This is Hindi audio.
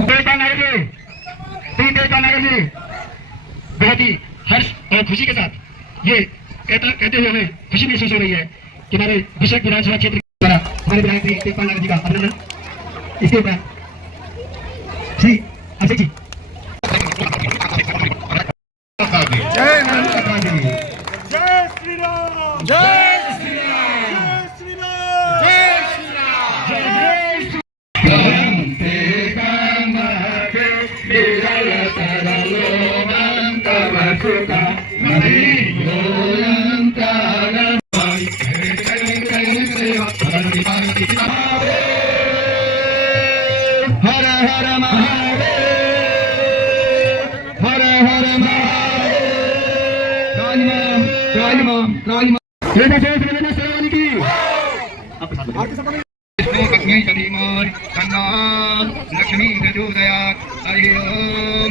बेटा नागरी बेटा नागरी बहुत ही हर्ष और खुशी के साथ ये कहते हुए हमें खुशी महसूस हो रही है कि हमारे विशेष विधानसभा क्षेत्र द्वारा हमारे विधायक श्री तेजपाल नागर जी का अभिनंदन। इसके ऊपर श्री अभिषेक जी जय माता दी, जय श्री राम, जय श्री राम, जय श्री राम, जय श्री राम, जय श्री ते कामते विजय तरलो मंतव सुता नदी योयंतान हर हर महादेव हर हर महादेव राजमा लेना सेवानी की लक्ष्मी कदीमार कन्ना लक्ष्मी प्रचोदयात् हरि ओम